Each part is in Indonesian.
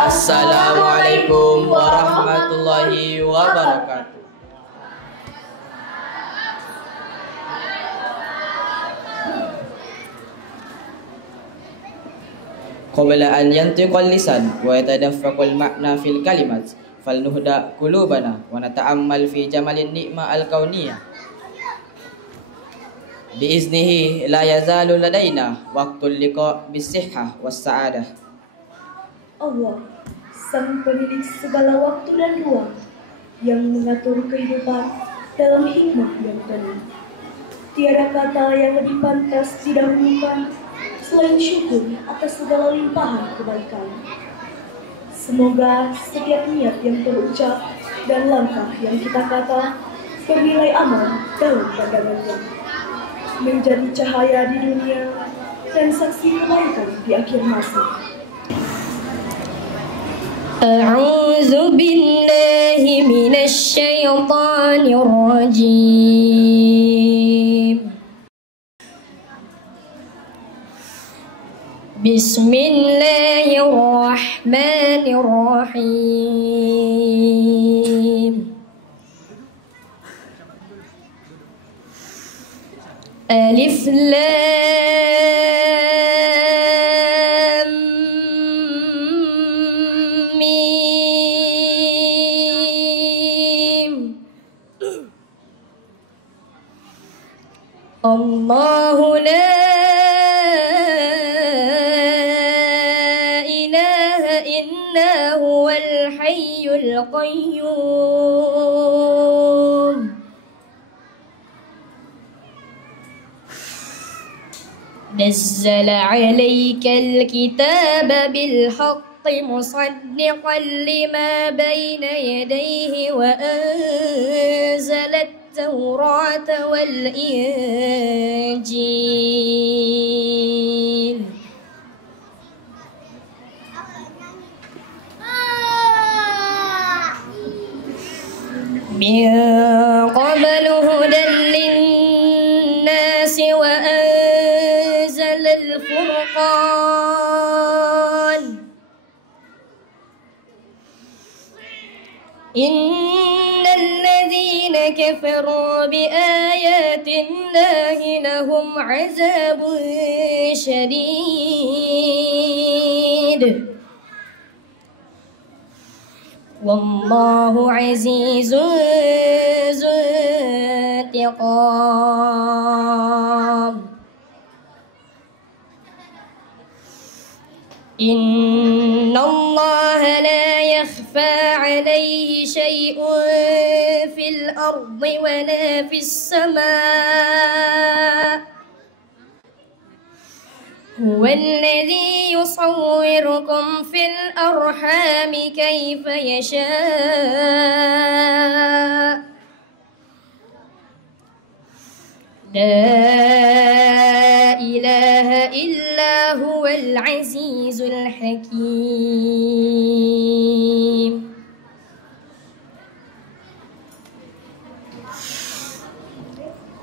Assalamualaikum warahmatullahi wabarakatuh. Qabla an yantiqal lisan wa yatadaffaqul ma'na fil kalimat falnuhda qulubana wa nata'ammal fi jamalin ni'ma al-kauniyah. Biiznihi la yazalu ladaina waqtul liqa bis-sihhah was-sa'adah. Allah, sang pemilik segala waktu dan ruang, yang mengatur kehidupan dalam hikmah yang penuh. Tiada kata yang lebih pantas didahulukan selain syukur atas segala limpahan kebaikan. Semoga setiap niat yang terucap dan langkah yang kita kata bernilai amal dalam pandangannya, menjadi cahaya di dunia dan saksi kebaikan di akhir masa. أعوذ بالله من الشيطان الرجيم. بسم الله الرحمن الرحيم. ألف الله لا إله إلا هو الحي القيوم نزل عليك الكتاب بالحق مصدقا لما بين يديه وأنزل التوراة والإنجيل من قبل هدى للناس وأنزل الفرقان إن الذين كفروا بآيات الله لهم عذاب شديد والله عزيز ذو انتقام إن الله لا يخفى عليه شيء في الأرض ولا في السماء هو الذي يصوركم في الأرحام كيف يشاء لا إله إلا هو العزيز الحكيم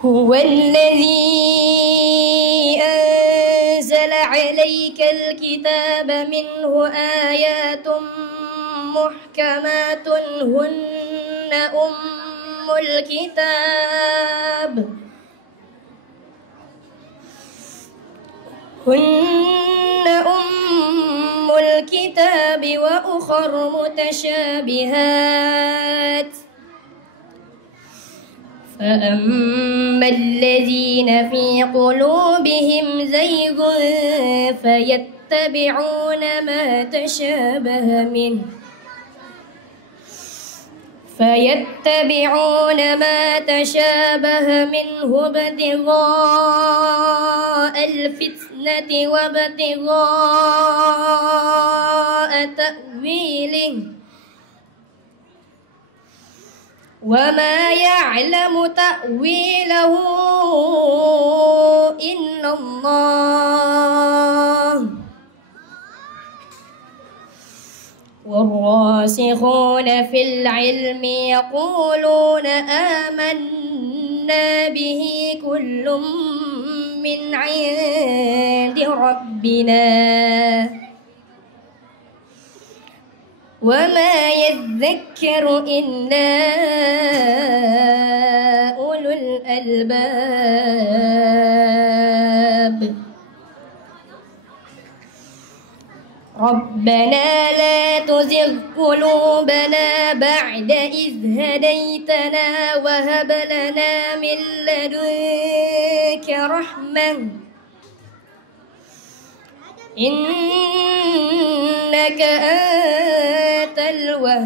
هو الذي أنزل عليك الكتاب منه آيات محكمات هن أم الكتاب وأخر متشابهات فأما الذين في قلوبهم زيغ فيتبعون ما تشابه منه ابتغاء الفتنة وابتغاء تأويله وما يعلم تأويله إلا الله والراسخون في العلم يقولون آمنا به كل من عند ربنا وما يذكر إلا أولو الألباب ربنا لا تزغ قلوبنا بعد إذ هديتنا وهب لنا من لدنك رحمة إنك أنت الوهاب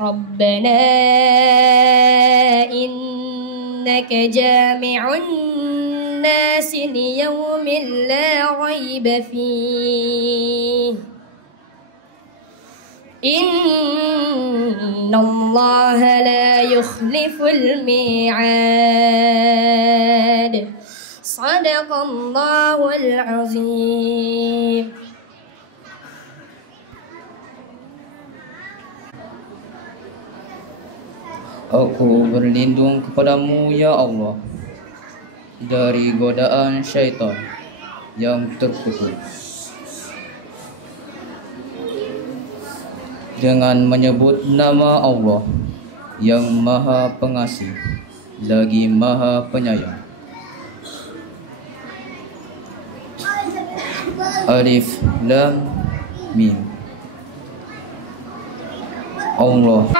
ربنا إنك جامع الناس ليوم لا ريب فيه إن الله لا يخلف الميعاد صدق الله العظيم. Aku berlindung kepadamu ya Allah dari godaan syaitan yang terkutuk. Dengan menyebut nama Allah yang Maha Pengasih lagi Maha Penyayang. Alif Lam Mim. Allah.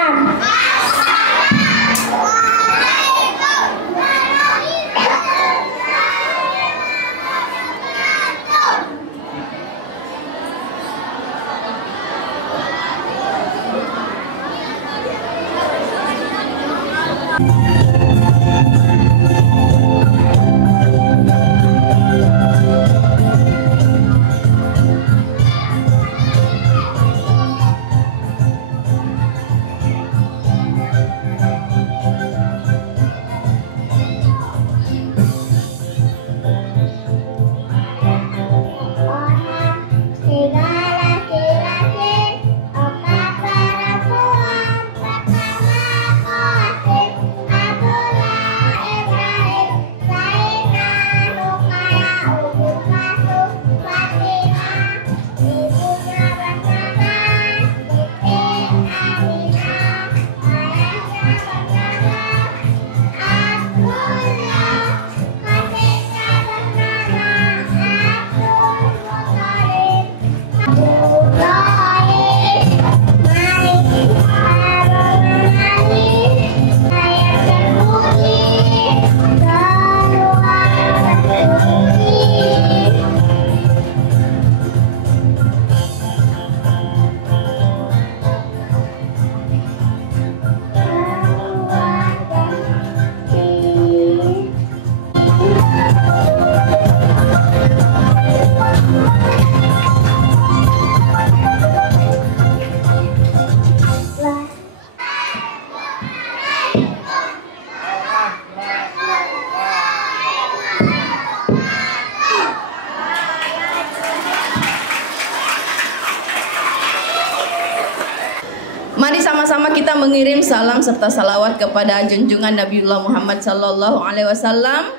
Mari sama-sama kita mengirim salam serta salawat kepada junjungan Nabiullah Muhammad sallallahu alaihi wasallam.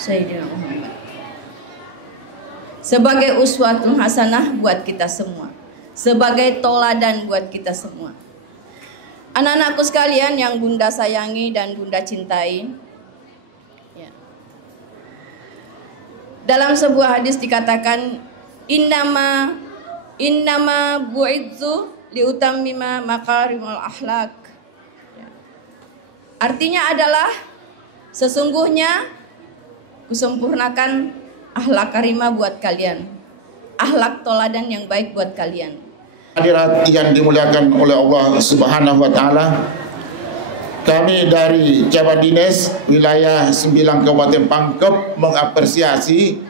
Sayyidina Muhammad sebagai uswatun hasanah buat kita semua, sebagai toladan buat kita semua. Anak-anakku sekalian yang Bunda sayangi dan Bunda cintai, ya. Dalam sebuah hadis dikatakan innama bu'idzu liutammima makarimul akhlak. Artinya adalah sesungguhnya kusempurnakan akhlak karimah buat kalian, akhlak toladan yang baik buat kalian. Hadirat yang dimuliakan oleh Allah Subhanahu wa taala, kami dari Cabang Dinas wilayah 9 Kabupaten Pangkep mengapresiasi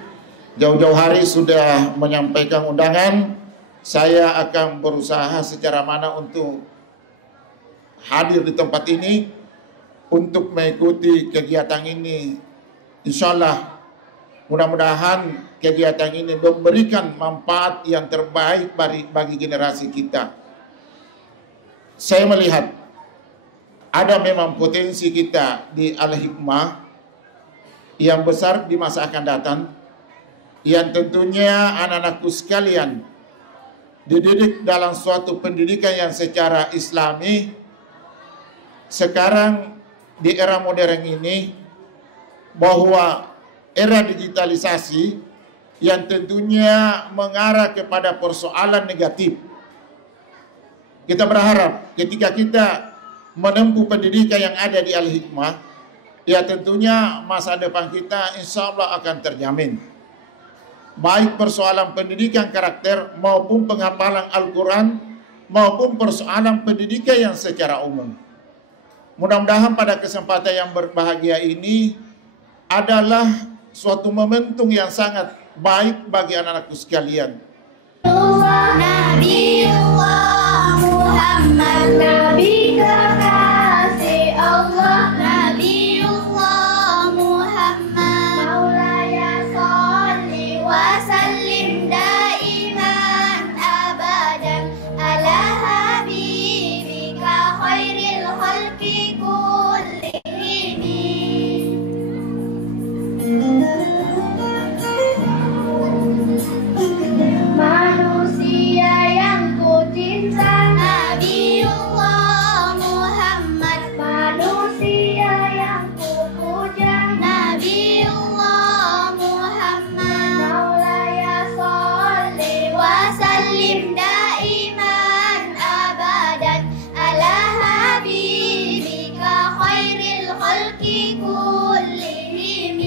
jauh-jauh hari sudah menyampaikan undangan. Saya akan berusaha secara mana untuk hadir di tempat ini untuk mengikuti kegiatan ini. Insyaallah mudah-mudahan kegiatan ini memberikan manfaat yang terbaik bagi generasi kita. Saya melihat ada memang potensi kita di Al-Hikmah yang besar di masa akan datang, yang tentunya anak-anakku sekalian dididik dalam suatu pendidikan yang secara islami. Sekarang di era modern ini, bahwa era digitalisasi yang tentunya mengarah kepada persoalan negatif. Kita berharap ketika kita menempuh pendidikan yang ada di Al-Hikmah, ya tentunya masa depan kita insya Allah akan terjamin. Baik persoalan pendidikan karakter maupun penghafalan Al-Quran maupun persoalan pendidikan yang secara umum. Mudah-mudahan pada kesempatan yang berbahagia ini adalah suatu momentum yang sangat baik bagi anak-anakku sekalian. Nabiullah Muhammad, Nabi kekasih Allah. Nabiullah Muhammad, Maulaya sholli wa sallim daiman abadan ala habibika khairil khalqi kullihim. Manusia yang ku cinta, Nabiullah Muhammad. Manusia yang ku puja, Nabiullah Muhammad. Maulaya sholli wa sallim daiman abadan ala habibika khairil khalqi kullihim.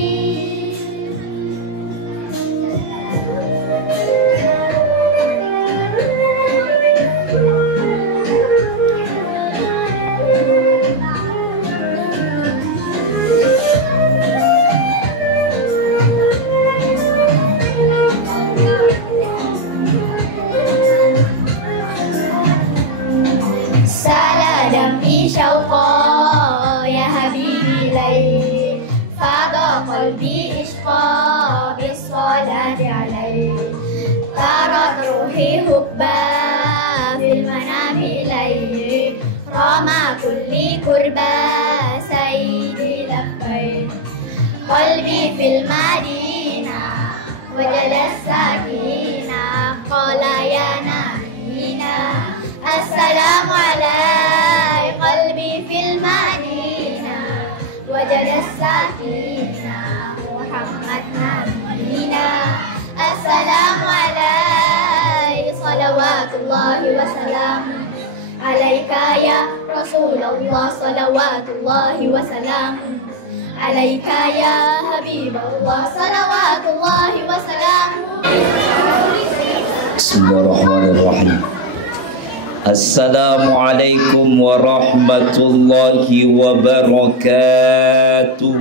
سال دمي شوقا يا حبيبي لي، فاض قلبي عشقا بالصلاة عليه، طارت روحي حبا في المنام إليه، رام كل كربا سيدي لبيك، قلبي في المدينة وجد السكينة، قال يا نبينا السلام عليك، قلبي في المدينة وجد السكينة، محمد نبينا السلام عليك، صلوات الله وسلامه عليك يا رسول الله، صلوات الله وسلامه عليك يا حبيب الله، صلوات الله وسلامه. بسم الله الرحمن الرحيم. Assalamualaikum warahmatullahi wabarakatuh.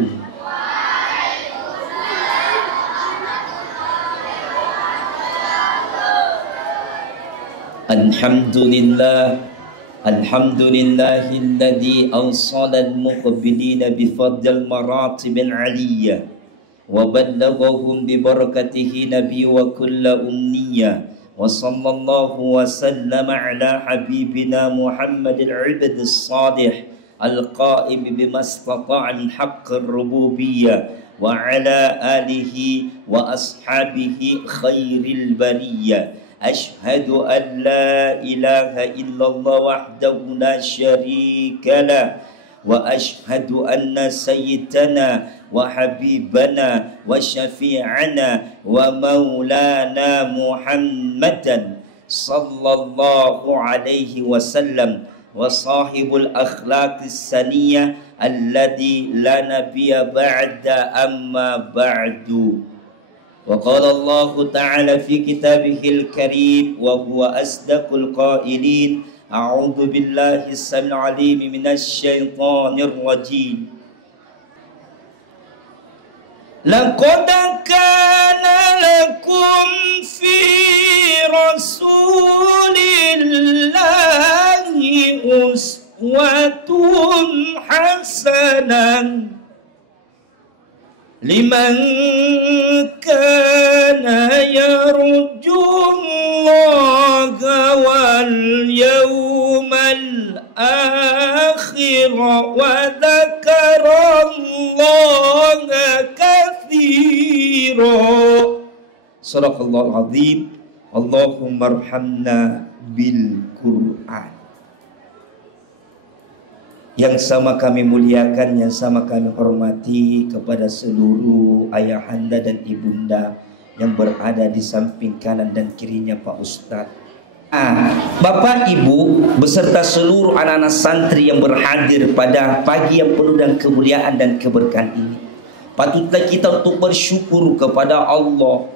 Alhamdulillah, alhamdulillahilladzi awsala al-muqbilina bifadl maratib al-aliyah wa ballaghahum bi barakatihi nabi wa kulla umniyah. وصلى الله وسلم على حبيبنا محمد العبد الصالح القائم بما استطاع الحق الربوبية وعلى آله وأصحابه خير البرية. أشهد أن لا إله إلا الله وحده لا شريك له، وأشهد أن سيدنا وحبيبنا وشفيعنا ومولانا محمدا صلى الله عليه وسلم وصاحب الأخلاق السنية الذي لا نبي بعد أما بعد. وقال الله تعالى في كتابه الكريم وهو أصدق القائلين: أعوذ بالله السميع العليم من الشيطان الرجيم. لقد كان لكم في رسول الله أسوة حسنة لمن كان يرجو الله واليوم الآخر وذكر الله كثيرا. khaira. Sadaqallahul azim. Allahumma arhamna bil Qur'an. Yang sama kami muliakan, yang sama kami hormati kepada seluruh ayahanda dan ibunda yang berada di samping kanan dan kirinya Pak Ustadz. Bapak Ibu beserta seluruh anak-anak santri yang berhadir pada pagi yang penuh dan kemuliaan dan keberkahan ini, patutlah kita untuk bersyukur kepada Allah.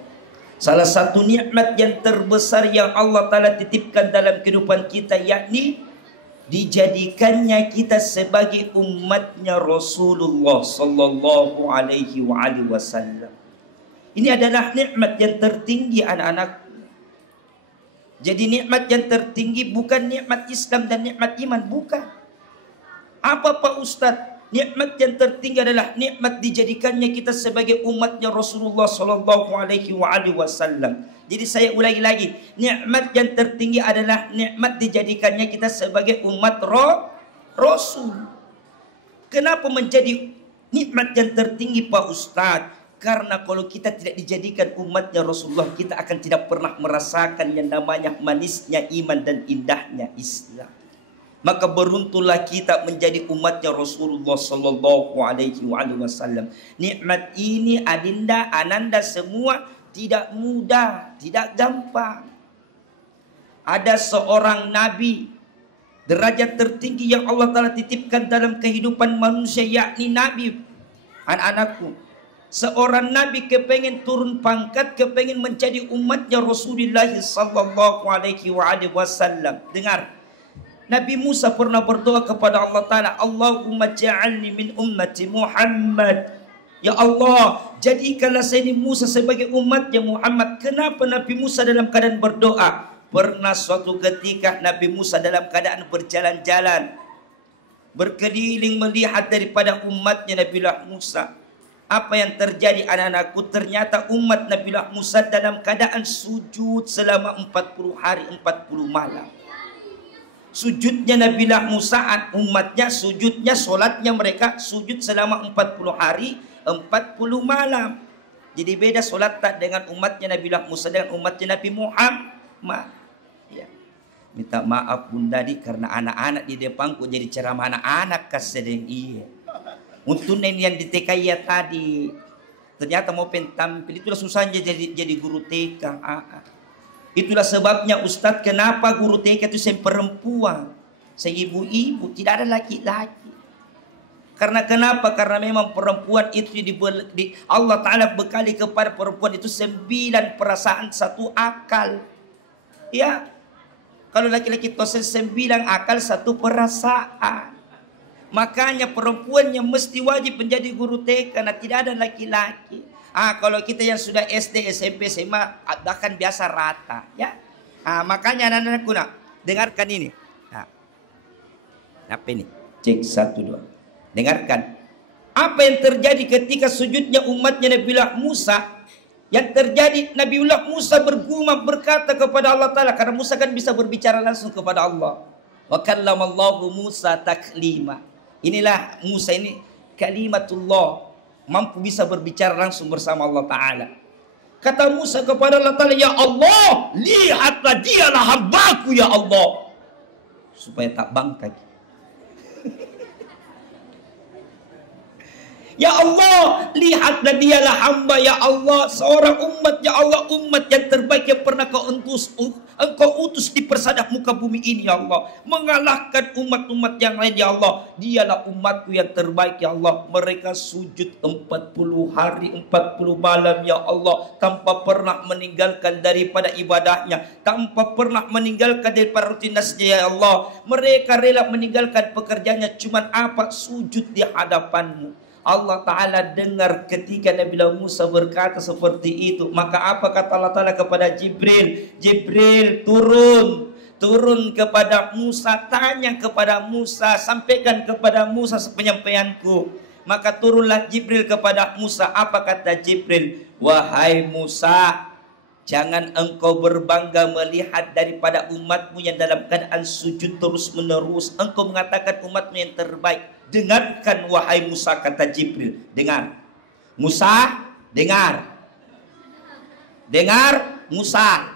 Salah satu nikmat yang terbesar yang Allah Ta'ala titipkan dalam kehidupan kita, yakni dijadikannya kita sebagai umatnya Rasulullah Sallallahu Alaihi Wasallam. Ini adalah nikmat yang tertinggi anak-anak. Jadi nikmat yang tertinggi bukan nikmat Islam dan nikmat iman, bukan. Apa Pak Ustadz? Nikmat yang tertinggi adalah nikmat dijadikannya kita sebagai umatnya Rasulullah Sallallahu Alaihi Wasallam. Jadi saya ulangi lagi, nikmat yang tertinggi adalah nikmat dijadikannya kita sebagai umat Rasul. Kenapa menjadi nikmat yang tertinggi Pak Ustadz? Karena kalau kita tidak dijadikan umatnya Rasulullah, kita akan tidak pernah merasakan yang namanya manisnya iman dan indahnya Islam. Maka beruntunglah kita menjadi umatnya Rasulullah Sallallahu Alaihi Wasallam. Nikmat ini adinda, ananda semua tidak mudah, tidak gampang. Ada seorang nabi, derajat tertinggi yang Allah Ta'ala titipkan dalam kehidupan manusia, yakni nabi. Anak-anakku, seorang nabi kepengen turun pangkat, kepengen menjadi umatnya Rasulullah Sallallahu Alaihi Wasallam. Dengar, Nabi Musa pernah berdoa kepada Allah Ta'ala, Allahumma ja'alni min ummati Muhammad. Ya Allah, jadikanlah saya ini Musa sebagai umatnya Muhammad. Kenapa Nabi Musa dalam keadaan berdoa? Pernah suatu ketika Nabi Musa dalam keadaan berjalan-jalan, berkeliling melihat daripada umatnya Nabiullah Musa. Apa yang terjadi anak-anakku? Ternyata umat Nabiullah Musa dalam keadaan sujud selama 40 hari 40 malam. Sujudnya Nabiullah Musa, umatnya sujudnya, solatnya mereka sujud selama 40 hari 40 malam. Jadi beda solat tak dengan umatnya Nabiullah Musa dengan umatnya Nabi Muhammad. Ya. Minta maaf Bunda di karena anak-anak di depanku jadi ceramah anak-anak kasedeng iya. Untuk yang di TK ya tadi ternyata mau pentampil, itulah susahnya jadi guru TK. Itulah sebabnya Ustadz kenapa guru TK itu saya perempuan, saya ibu-ibu, tidak ada laki-laki. Karena kenapa? Karena memang perempuan itu Allah Ta'ala bekali kepada perempuan itu 9 perasaan 1 akal. Ya, kalau laki-laki itu 9 akal 1 perasaan. Makanya perempuan yang mesti wajib menjadi guru TK karena tidak ada laki-laki. Kalau kita yang sudah SD, SMP, SMA bahkan biasa rata, ya. Makanya anak-anakku dengarkan ini. Apa ini? Cek 1, 2. Dengarkan. Apa yang terjadi ketika sujudnya umatnya Nabiullah Musa? Yang terjadi Nabiullah Musa bergumam berkata kepada Allah Ta'ala, karena Musa kan bisa berbicara langsung kepada Allah. Wa kallamallahu Musa taklima. Inilah Musa ini kalimatullah, mampu bisa berbicara langsung bersama Allah Ta'ala. Kata Musa kepada Allah Ta'ala, ya Allah, lihatlah dialah hambaku ya Allah. Supaya tak bangkai. Ya Allah, lihatlah dialah hamba ya Allah, seorang umat ya Allah, umat yang terbaik yang pernah Engkau utus di persadah muka bumi ini ya Allah, mengalahkan umat-umat yang lain ya Allah. Dialah umatku yang terbaik ya Allah. Mereka sujud 40 hari 40 malam ya Allah, tanpa pernah meninggalkan daripada ibadahnya, tanpa pernah meninggalkan daripada rutinitasnya ya Allah. Mereka rela meninggalkan pekerjaannya, cuman apa? Sujud di hadapanmu. Allah Ta'ala dengar ketika Nabiullah Musa berkata seperti itu. Maka apa kata Allah Ta'ala kepada Jibril? Jibril turun kepada Musa, tanya kepada Musa, sampaikan kepada Musa penyampaianku. Maka turunlah Jibril kepada Musa. Apa kata Jibril? Wahai Musa, jangan engkau berbangga melihat daripada umatmu yang dalam keadaan sujud terus menerus. Engkau mengatakan umatmu yang terbaik. Dengarkan wahai Musa, kata Jibril. Dengar Musa, dengar. Dengar Musa.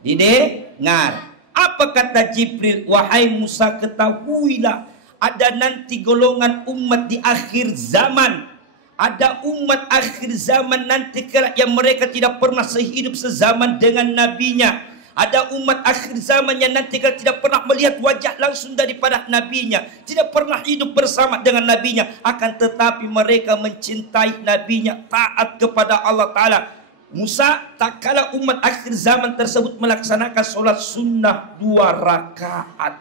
Didengar. Apa kata Jibril? Wahai Musa, ketahuilah ada nanti golongan umat di akhir zaman. Ada umat akhir zaman nanti yang mereka tidak pernah sehidup sezaman dengan nabinya. Ada umat akhir zaman yang nanti tidak pernah melihat wajah langsung daripada nabinya, tidak pernah hidup bersama dengan nabinya, akan tetapi mereka mencintai nabinya, taat kepada Allah Ta'ala. Musa, tak kala umat akhir zaman tersebut melaksanakan sholat sunnah 2 rakaat,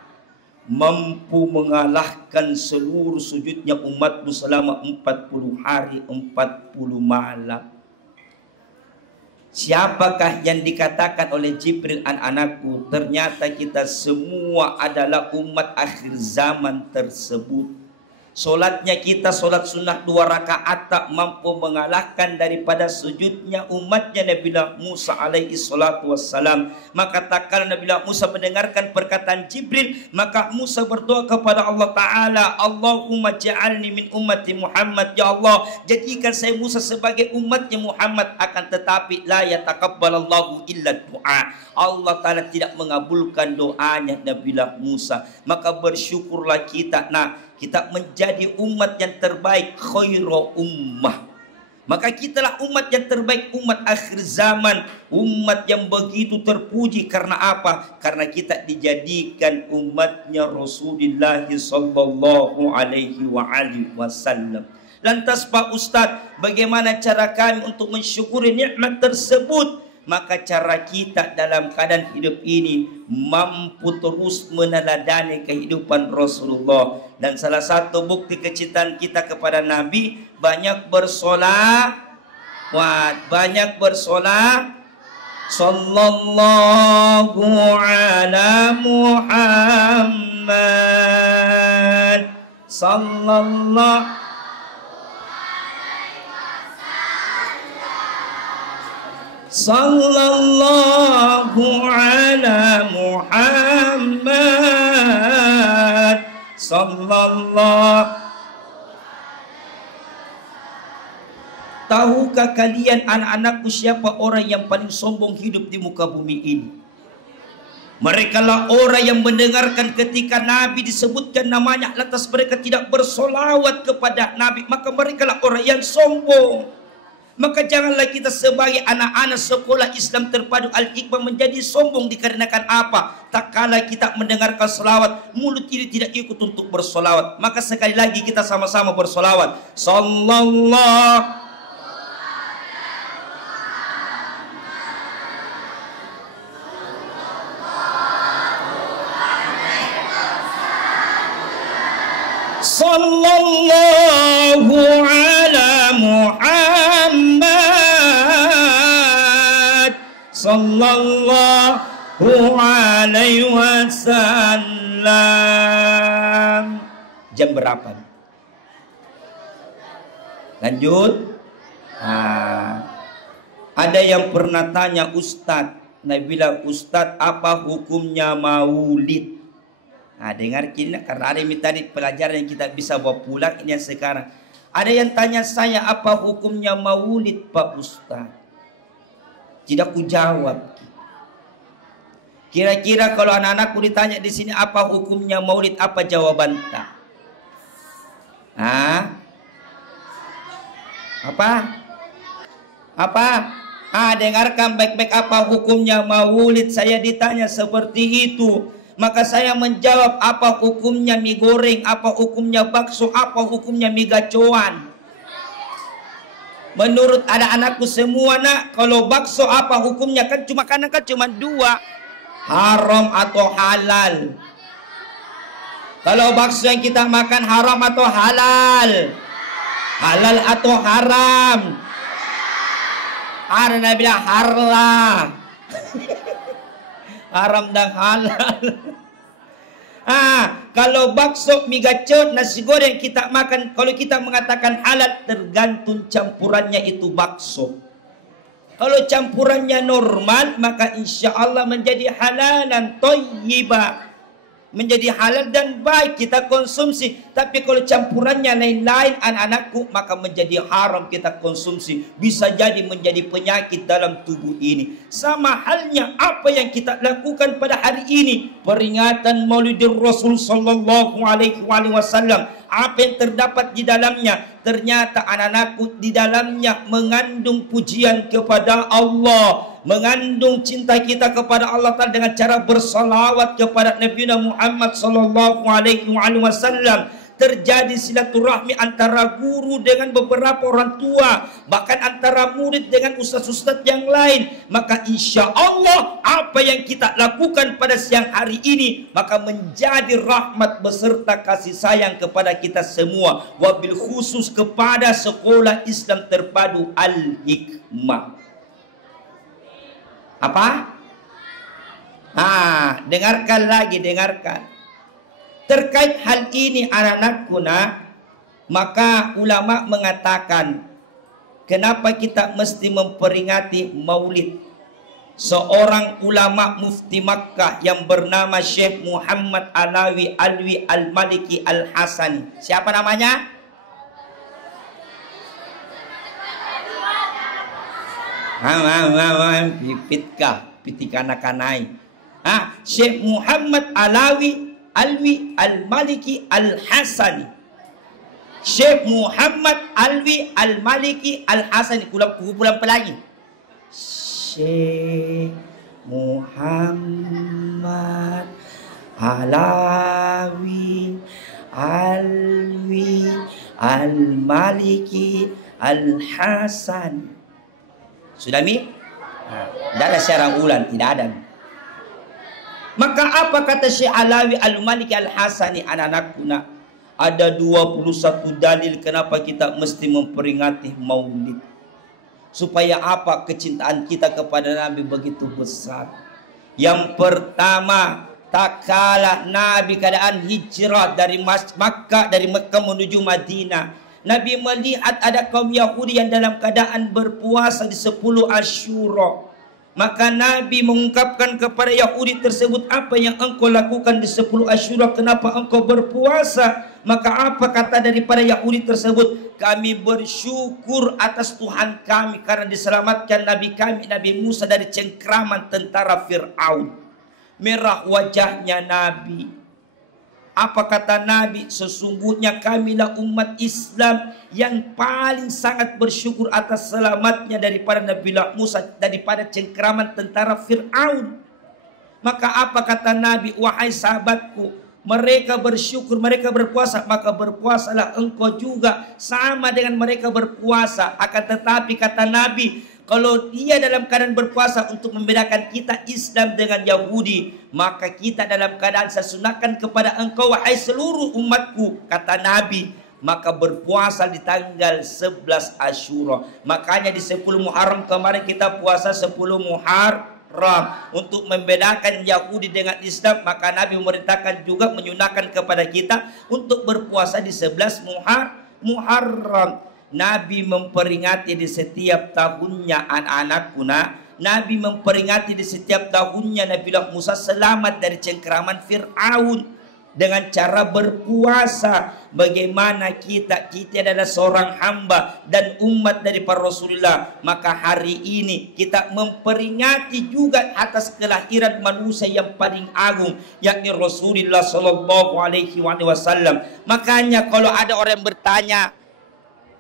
mampu mengalahkan seluruh sujudnya umatmu selama 40 hari 40 malam. Siapakah yang dikatakan oleh Jibril, anak-anakku? Ternyata kita semua adalah umat akhir zaman tersebut. Solatnya kita solat sunnah 2 rakaat tak mampu mengalahkan daripada sujudnya umatnya Nabi Musa alaihi salatu wassalam. Maka tak kala Nabi Musa mendengarkan perkataan Jibril, maka Musa berdoa kepada Allah Ta'ala, Allahumma ja'alni min ummati Muhammad. Ya Allah, jadikan saya Musa sebagai umatnya Muhammad. Akan tetapi la yataqabbalallahu illa du'a. Allah Ta'ala tidak mengabulkan doanya Nabi Musa. Maka bersyukurlah kita. Kita menjadi umat yang terbaik, khairu ummah. Maka kitalah umat yang terbaik, umat akhir zaman, umat yang begitu terpuji. Karena apa? Karena kita dijadikan umatnya Rasulullah sallallahu alaihi wasallam. Lantas Pak Ustadz, bagaimana cara kami untuk mensyukuri nikmat tersebut? Maka cara kita dalam keadaan hidup ini mampu terus meneladani kehidupan Rasulullah. Dan salah satu bukti kecintaan kita kepada Nabi, banyak bersolawat, banyak bersolawat. Sallallahu ala Muhammad, sallallahu sallallahu ala Muhammad, sallallahu. Tahukah kalian anak-anakku siapa orang yang paling sombong hidup di muka bumi ini? Mereka lah orang yang mendengarkan ketika Nabi disebutkan namanya, lantas mereka tidak bersolawat kepada Nabi, maka mereka lah orang yang sombong. Maka janganlah kita sebagai anak-anak sekolah Islam terpadu Al-Hikmah menjadi sombong dikarenakan apa? Tak kala kita mendengarkan selawat, mulut ini tidak ikut untuk bersolawat. Maka sekali lagi kita sama-sama bersolawat. Sallallahu. Sallallahu ala Muhammad, sallallahu alaihi wasallam. Jam berapa? Lanjut. Ada yang pernah tanya Ustadz, Nabi bilang, Ustadz apa hukumnya maulid? Dengar kini karena ada tadi pelajaran yang kita bisa bawa pulang ini yang sekarang. Ada yang tanya saya apa hukumnya maulid Pak Ustaz? Tidak ku jawab. Kira-kira kalau anak-anakku ditanya di sini apa hukumnya maulid, apa jawaban tak? Apa? Dengarkan baik-baik apa hukumnya maulid. Saya ditanya seperti itu. Maka saya menjawab apa hukumnya mie goreng, apa hukumnya bakso, apa hukumnya mie gacoan. Menurut anak-anakku semua kalau bakso apa hukumnya? Kan cuma dua, haram atau halal. Kalau bakso yang kita makan haram atau halal? Halal atau haram? Karena bilang harlah. Haram dan halal. Kalau bakso, mie gacor, nasi goreng kita makan, kalau kita mengatakan halal, tergantung campurannya itu bakso. Kalau campurannya normal, maka insya Allah menjadi halalan thayyibah. menjadi halal dan baik kita konsumsi. Tapi kalau campurannya lain-lain anak-anakku, maka menjadi haram kita konsumsi. Bisa jadi menjadi penyakit dalam tubuh ini. Sama halnya apa yang kita lakukan pada hari ini, peringatan Maulidur Rasul sallallahu alaihi wasallam. Apa yang terdapat di dalamnya? Ternyata anak-anakku di dalamnya mengandung pujian kepada Allah, mengandung cinta kita kepada Allah Ta'ala dengan cara bersalawat kepada Nabi Muhammad sallallahu alaihi wasallam. Terjadi silaturahmi antara guru dengan beberapa orang tua, bahkan antara murid dengan ustaz-ustaz yang lain. Maka insya Allah apa yang kita lakukan pada siang hari ini maka menjadi rahmat beserta kasih sayang kepada kita semua, wabil khusus kepada sekolah Islam terpadu Al-Hikmah. Apa? Dengarkan lagi, dengarkan. Terkait hal ini anak-anakku nak, maka ulama mengatakan kenapa kita mesti memperingati maulid. Seorang ulama mufti Makkah yang bernama Syekh Muhammad Alawi Alwi Al-Maliki Al-Hasani. Siapa namanya? Pitikana-kanai. Syekh Muhammad Alawi Alwi Al-Maliki Al-Hasani. Syekh Muhammad Alwi Al-Maliki Al-Hasani. Pulang pelagi. Syekh Muhammad Alawi Alwi Al-Maliki Al-Hasani. Sudah Mi? Tidak ada syarah ulan, tidak ada. Maka apa kata Syekh Alawi Al-Maliki Al-Hasani, anak-anakku nak? Ada 21 dalil kenapa kita mesti memperingati maulid. Supaya apa? Kecintaan kita kepada Nabi begitu besar. Yang pertama, tak kala Nabi keadaan hijrah dari Makkah, dari Mekah menuju Madinah, Nabi melihat ada kaum Yahudi yang dalam keadaan berpuasa di 10 Asyura. Maka Nabi mengungkapkan kepada Yahudi tersebut, apa yang engkau lakukan di 10 Asyura, kenapa engkau berpuasa? Maka apa kata daripada Yahudi tersebut? Kami bersyukur atas Tuhan kami karena diselamatkan Nabi kami, Nabi Musa, dari cengkraman tentara Fir'aun. Merah wajahnya Nabi. Apa kata Nabi? Sesungguhnya kamilah umat Islam yang paling sangat bersyukur atas selamatnya daripada Nabi Musa, daripada cengkraman tentara Fir'aun. Maka apa kata Nabi? Wahai sahabatku, mereka bersyukur, mereka berpuasa, maka berpuasalah engkau juga sama dengan mereka berpuasa. Akan tetapi kata Nabi, kalau dia dalam keadaan berpuasa untuk membedakan kita Islam dengan Yahudi, maka kita dalam keadaan saya sunahkan kepada engkau wahai seluruh umatku, kata Nabi, maka berpuasa di tanggal 11 Asyura. Makanya di 10 Muharram kemarin kita puasa 10 Muharram untuk membedakan Yahudi dengan Islam. Maka Nabi memerintahkan juga, menyunahkan kepada kita untuk berpuasa di 11 Muharram. Nabi memperingati di setiap tahunnya, anak-anakku nak. Nabi memperingati di setiap tahunnya Nabi Musa selamat dari cengkraman Fir'aun dengan cara berpuasa. Bagaimana kita adalah seorang hamba dan umat dari para Rasulullah. Maka hari ini kita memperingati juga atas kelahiran manusia yang paling agung, yakni Rasulullah sallallahu alaihi wasallam. Makanya kalau ada orang yang bertanya,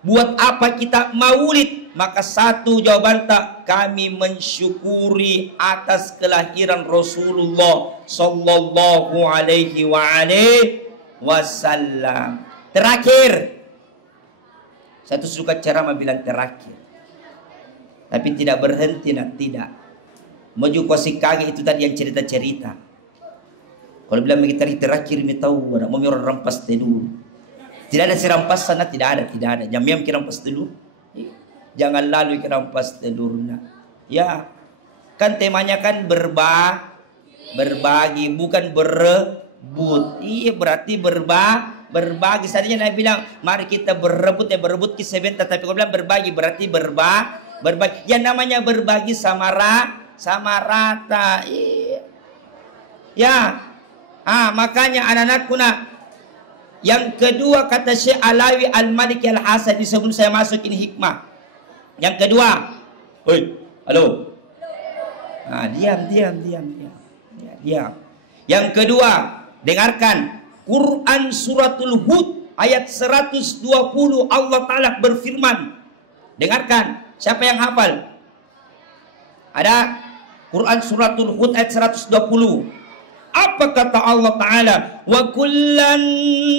buat apa kita maulid? Maka satu jawaban tak, kami mensyukuri atas kelahiran Rasulullah sallallahu alaihi wasallam. Terakhir, satu suka ceramah bilang terakhir, tapi tidak berhenti nak, tidak. Maju kosi kage itu tadi yang cerita-cerita. Kalau bilang begitu terakhir, ini tahu ada mau orang rampas dulu. Tidak ada serampas sana, tidak ada. Jam-jam kirampas dulu. Jangan lalu kirampas telurna. Ya, kan temanya kan berbagi, bukan berebut. Iya, berarti berbagi. Tadinya Nabi bilang, mari kita berebut sebentar. Tapi kalau bilang berbagi, berarti berbagi. Yang namanya berbagi sama rata. Iya. Ya. Makanya anak-anakku nak. Yang kedua kata Syekh Alawi Al-Maliki Al-Hasan, sebelum saya masuk ini hikmah. Yang kedua, halo. Diam. Yang kedua, dengarkan Quran suratul Hud ayat 120 Allah Ta'ala berfirman. Dengarkan, siapa yang hafal? Ada Quran suratul Hud ayat 120. Apa kata Allah Ta'ala? Wa kullan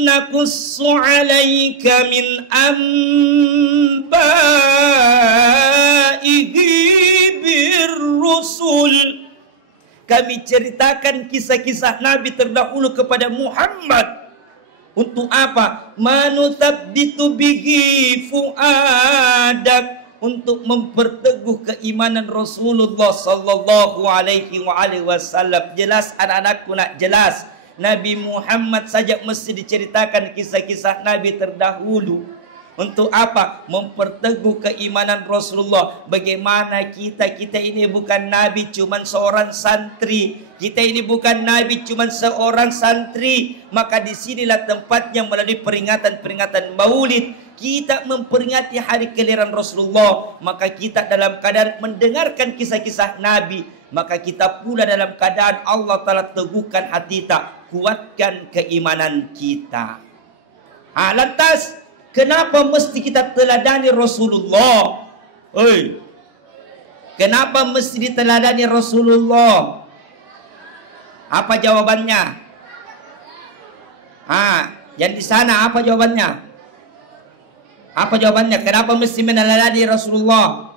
nakussu alaika min ambaihi birrusul. Kami ceritakan kisah-kisah Nabi terdahulu kepada Muhammad. Untuk apa? Manutabbitu bihi fuadak. Untuk memperteguh keimanan Rasulullah sallallahu alaihi wasallam. Jelas anak-anakku nak jelas. Nabi Muhammad saja mesti diceritakan kisah-kisah Nabi terdahulu. Untuk apa? Memperteguh keimanan Rasulullah. Bagaimana kita ini bukan Nabi cuman seorang santri. Kita ini bukan Nabi cuman seorang santri. Maka disinilah tempatnya melalui peringatan-peringatan Maulid. Kita memperingati hari kelahiran Rasulullah. Maka kita dalam keadaan mendengarkan kisah-kisah Nabi. Maka kita pula dalam keadaan Allah Ta'ala teguhkan hati kita. Kuatkan keimanan kita. Lantas kenapa mesti kita teladani Rasulullah? Kenapa mesti diteladani Rasulullah? Apa jawabannya? Yang di sana apa jawabannya? Apa jawabannya? Kenapa mesti meneladani Rasulullah?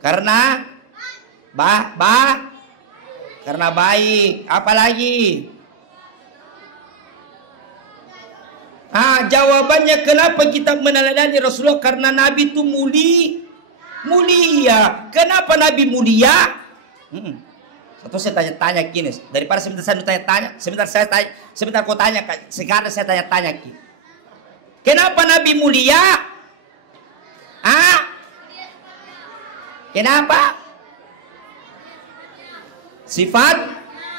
Karena karena baik. Apa lagi? Jawabannya kenapa kita meneladani Rasulullah? Karena Nabi itu mulia. Kenapa Nabi mulia? Atau saya tanya-tanya gini, daripada sebentar saya tanya-tanya, sebentar kau tanya, sekarang saya tanya-tanya gini. Kenapa Nabi mulia? Kenapa?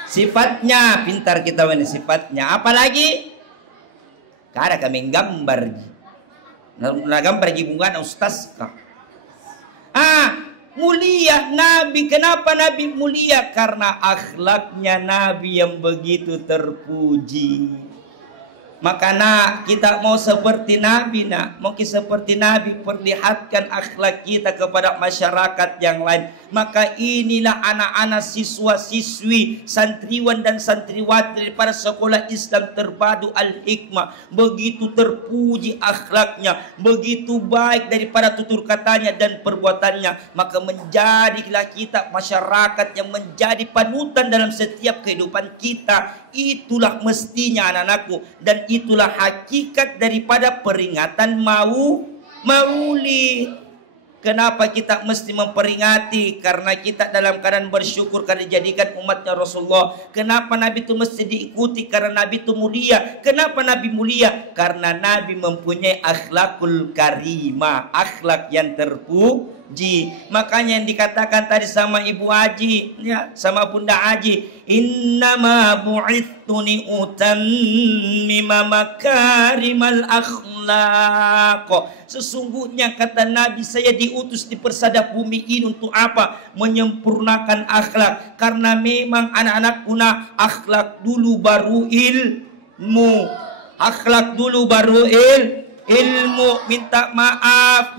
Sifatnya, pintar kita ini sifatnya. Apalagi? Karena kami gambar. Gambar bunga ustaz kah? Mulia Nabi. Kenapa Nabi mulia? Karena akhlaknya Nabi yang begitu terpuji. Maka nak, kita mau seperti Nabi nak. Mau seperti Nabi, perlihatkan akhlak kita kepada masyarakat yang lain. Maka inilah anak-anak siswa-siswi, santriwan dan santriwati daripada sekolah Islam terpadu Al-Hikmah. Begitu terpuji akhlaknya, begitu baik daripada tutur katanya dan perbuatannya. Maka menjadilah kita masyarakat yang menjadi panutan dalam setiap kehidupan kita. Itulah mestinya anak-anakku. Dan itulah hakikat daripada peringatan Maulid. Kenapa kita mesti memperingati? Karena kita dalam keadaan bersyukur karena dijadikan umatnya Rasulullah. Kenapa Nabi itu mesti diikuti? Karena Nabi itu mulia. Kenapa Nabi mulia? Karena Nabi mempunyai akhlakul karimah, akhlak yang terpuji. Makanya yang dikatakan tadi sama Ibu Haji, ya, sama Bunda Haji, innama bu'ithu liutammima makarimal akhlaq. Sesungguhnya kata Nabi, saya diutus di persada bumi ini untuk apa? Menyempurnakan akhlak. Karena memang anak-anakku nak, akhlak dulu baru ilmu. Akhlak dulu baru ilmu. Minta maaf.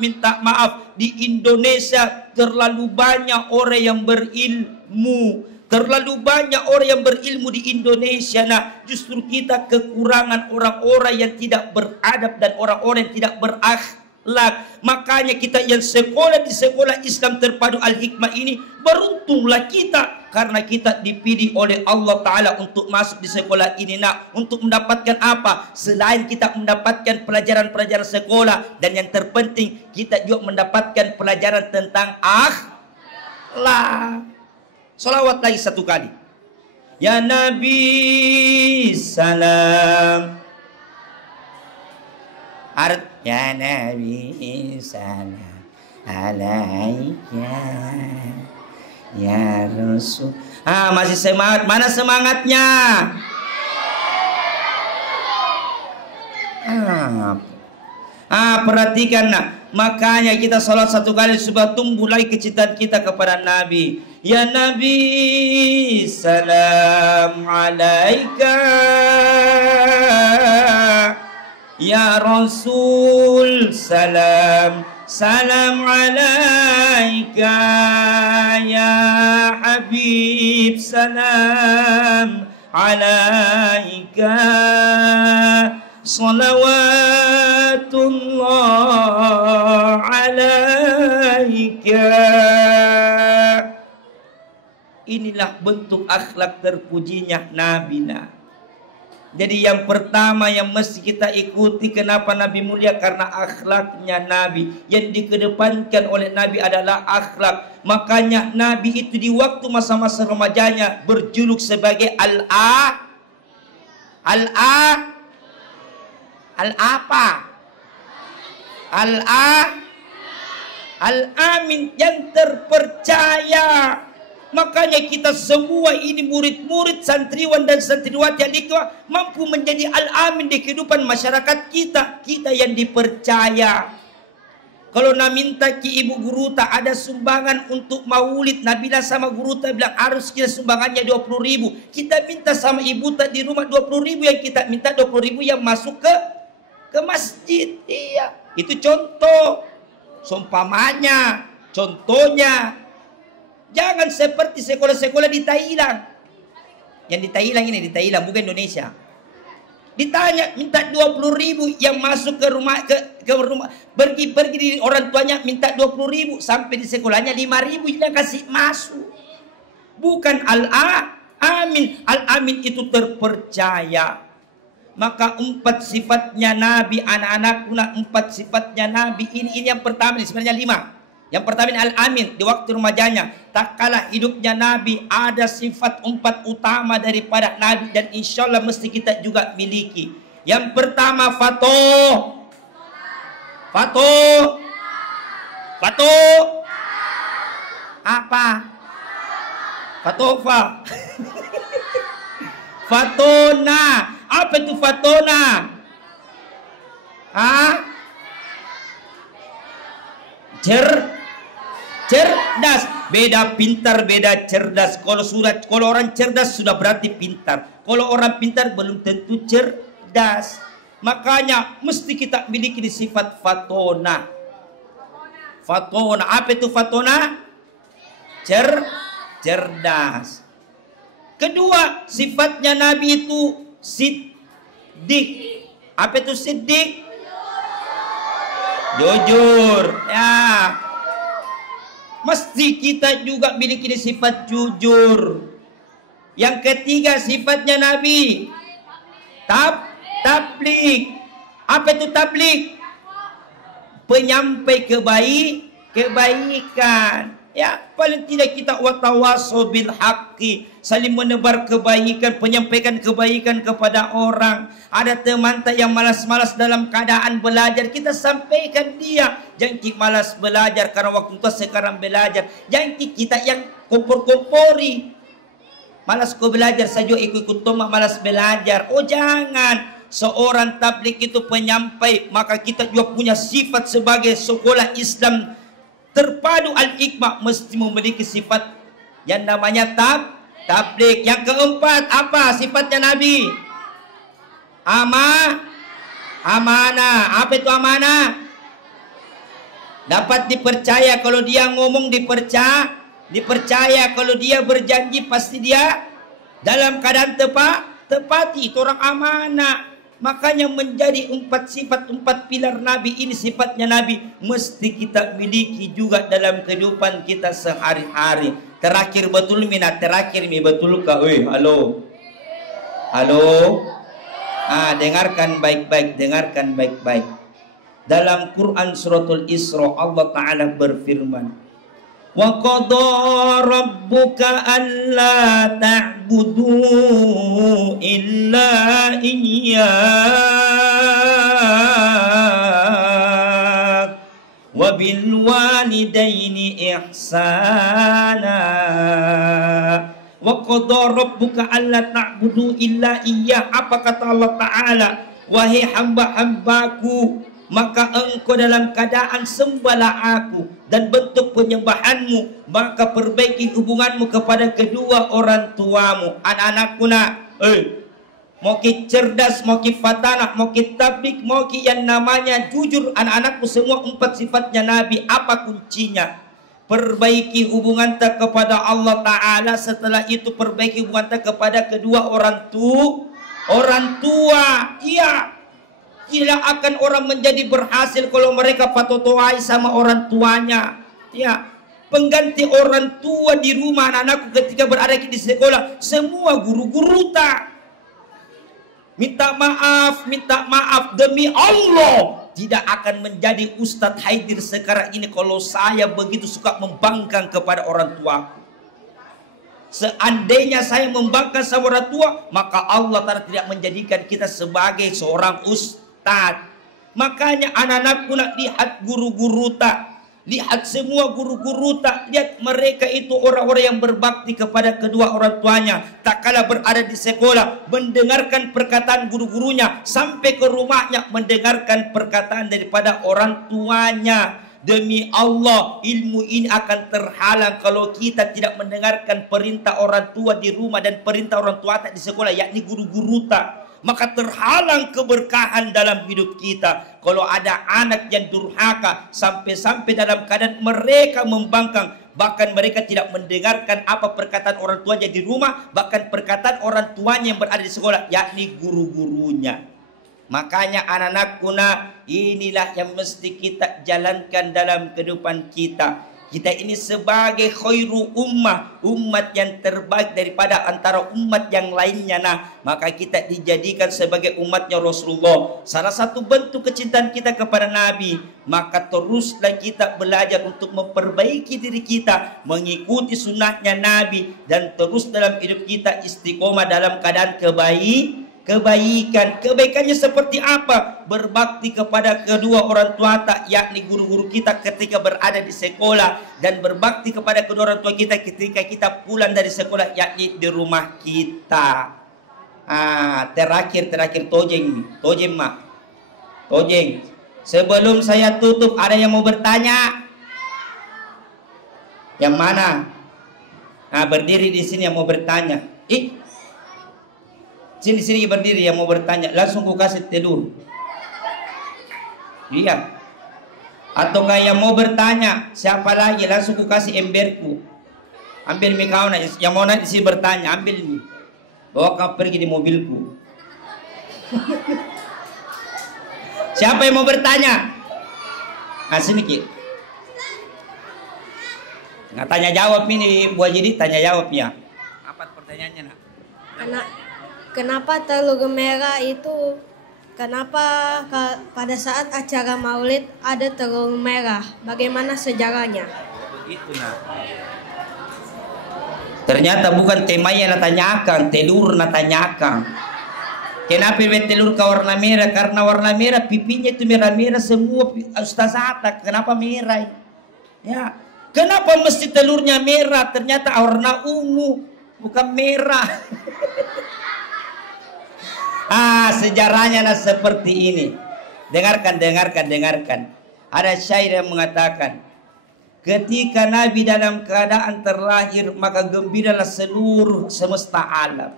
Di Indonesia terlalu banyak orang yang berilmu. Terlalu banyak orang yang berilmu di Indonesia. Nah, justru kita kekurangan orang-orang yang tidak beradab dan orang-orang yang tidak berakhlak. Makanya kita yang sekolah di sekolah Islam terpadu Al-Hikmah ini, beruntunglah kita. Karena kita dipilih oleh Allah Ta'ala untuk masuk di sekolah ini. Nah, untuk mendapatkan apa? Selain kita mendapatkan pelajaran-pelajaran sekolah, dan yang terpenting kita juga mendapatkan pelajaran tentang akhlak. Salawat lagi satu kali. Ya Nabi salam. Ya Nabi salam alaika. Ya Rasul. Masih semangat. Mana semangatnya? Perhatikan nak. Makanya kita salat satu kali supaya tumbuh lagi kecintaan kita kepada Nabi. Ya Nabi, salam alaika. Ya Rasul, salam alaika. Ya Habib, salam alaika. Salawatullah alaika. Inilah bentuk akhlak terpujinya Nabi. Jadi yang pertama yang mesti kita ikuti, kenapa Nabi mulia? Karena akhlaknya Nabi. Yang dikedepankan oleh Nabi adalah akhlak. Makanya Nabi itu di waktu masa-masa remajanya berjuluk sebagai Al-Amin, yang terpercaya. Makanya kita semua ini murid-murid, santriwan dan santriwati yang mampu menjadi Al-Amin di kehidupan masyarakat kita. Kita yang dipercaya. Kalau nak minta ki ibu guru tak ada sumbangan untuk maulid, Nabila sama guru tak bilang harus kita sumbangannya 20.000. Kita minta sama ibu tak di rumah 20.000, yang kita minta 20.000 yang masuk ke masjid. Iya, itu contoh. Seumpamanya, contohnya, jangan seperti sekolah-sekolah di Thailand. Yang di Thailand ini, di Thailand bukan Indonesia. Ditanya minta 20.000 yang masuk ke rumah, ke rumah, pergi di orang tuanya minta 20.000, sampai di sekolahnya 5.000 yang kasih masuk. Bukan Al-Amin. Al-Amin itu terpercaya. Maka 4 sifatnya Nabi, anak-anakku, 4 sifatnya Nabi ini yang pertama, ini sebenarnya 5. Yang pertama ini Al-Amin di waktu remajanya. Tak kalah hidupnya Nabi ada sifat 4 utama daripada Nabi, dan insya Allah mesti kita juga miliki. Yang pertama Fatoh. Apa? Fatofa. Fatona. Apa itu Fatona? Cerdas. Beda pintar, beda cerdas. Kalau orang cerdas sudah berarti pintar. Kalau orang pintar belum tentu cerdas. Makanya mesti kita miliki di sifat Fatona. Apa itu Fatona? Cerdas. Kedua, sifatnya Nabi itu siddiq. Apa itu siddiq? Jujur. Ya. Mesti kita juga miliki sifat jujur. Yang ketiga sifatnya Nabi tabligh. Apa itu tabligh? Penyampai kebaikan. Ya, paling tidak kita watawasau bil haqqi, saling menebar kebaikan, penyampaikan kebaikan kepada orang. Ada teman yang malas-malas dalam keadaan belajar, kita sampaikan dia. Jangan malas belajar karena waktu itu sekarang belajar. Jangan kita yang kompor-kompori. Malas kau belajar saja ikut-ikut tomak malas belajar. Oh jangan. Seorang tabligh itu penyampai, maka kita juga punya sifat sebagai sekolah Islam terpadu al-hikmah, mesti memiliki sifat yang namanya tabligh. Yang keempat, apa sifatnya Nabi? Amanah. Apa itu amanah? Dapat dipercaya. Kalau dia ngomong dipercaya. Kalau dia berjanji pasti dia dalam keadaan tepati. Itu orang amanah. Makanya menjadi 4 sifat, 4 pilar Nabi ini sifatnya Nabi mesti kita miliki juga dalam kehidupan kita sehari-hari. Terakhir betul minat, terakhir mi betul kah? Halo. Dengarkan baik-baik. Dalam Quran suratul Isra Allah Ta'ala berfirman, wa qadha rabbuka alla ta'budu illa iyyak wa bil walidaini ihsana Wa qadha rabbuka alla ta'budu illa iyyah. Apa kata Allah Ta'ala? Wahai hamba-hambaku, maka engkau dalam keadaan sembahlah aku dan bentuk penyembahanmu, maka perbaiki hubunganmu kepada kedua orang tuamu. Anak-anakku nak, mau ki cerdas, mau ki fatanah, mau ki tablik, mau ki yang namanya jujur, anak-anakku semua 4 sifatnya Nabi. Apa kuncinya? Perbaiki hubungan tak kepada Allah Ta'ala. Setelah itu perbaiki hubungan tak kepada kedua orang tua. Iya, tidak akan orang menjadi berhasil kalau mereka patotoai sama orang tuanya. Ya, pengganti orang tua di rumah anak-anakku ketika berada di sekolah, semua guru-guru tak minta maaf demi Allah. Tidak akan menjadi Ustadz Haidir sekarang ini kalau saya begitu suka membangkang kepada orang tuaku. Seandainya saya membangkang sama orang tua, maka Allah tidak menjadikan kita sebagai seorang ustadz. Makanya anak-anakku nak lihat guru-guru tak, lihat semua guru-guru tak, lihat mereka itu orang-orang yang berbakti kepada kedua orang tuanya. Tak kala berada di sekolah, mendengarkan perkataan guru-gurunya, sampai ke rumahnya mendengarkan perkataan daripada orang tuanya. Demi Allah, ilmu ini akan terhalang kalau kita tidak mendengarkan perintah orang tua di rumah dan perintah orang tua tak di sekolah, yakni guru-guru tak. Maka terhalang keberkahan dalam hidup kita. Kalau ada anak yang durhaka sampai-sampai dalam keadaan mereka membangkang, bahkan mereka tidak mendengarkan apa perkataan orang tuanya di rumah, bahkan perkataan orang tuanya yang berada di sekolah, yakni guru-gurunya. Makanya anak-anakku nak, inilah yang mesti kita jalankan dalam kehidupan kita. Kita ini sebagai khairu ummah, umat yang terbaik daripada antara umat yang lainnya. Nah, maka kita dijadikan sebagai umatnya Rasulullah. Salah satu bentuk kecintaan kita kepada Nabi, maka teruslah kita belajar untuk memperbaiki diri kita, mengikuti sunnahnya Nabi, dan terus dalam hidup kita istiqomah dalam keadaan kebaikan. Kebaikannya seperti apa? Berbakti kepada kedua orang tua tak, yakni guru-guru kita ketika berada di sekolah, dan berbakti kepada kedua orang tua kita ketika kita pulang dari sekolah, yakni di rumah kita. Terakhir tojeng mak. Tojeng. Sebelum saya tutup, ada yang mau bertanya? Yang mana? Berdiri di sini yang mau bertanya. Sini berdiri yang mau bertanya, langsung ku kasih telur. Iya. Atau kayak mau bertanya, siapa lagi, langsung ku kasih emberku. Ambil mi kau nak, yang mau nak sini bertanya, ambil mi. Bawa kau pergi di mobilku. Siapa yang mau bertanya? Sini Ki. Nggak tanya jawab ini, buat jadi tanya jawab ya. Apa pertanyaannya nak? Kenapa telur merah itu, kenapa pada saat acara maulid ada telur merah? Bagaimana sejarahnya? Begitu nah. Ternyata bukan temanya natanyakan, telur natanyakan. Kenapa telur ke warna merah? Karena warna merah pipinya itu merah-merah semua ustazah. Kenapa merah? Ya, kenapa mesti telurnya merah? Ternyata warna ungu, bukan merah. Sejarahnya seperti ini. Dengarkan. Ada syair yang mengatakan, ketika Nabi dalam keadaan terlahir, maka gembiralah seluruh semesta alam.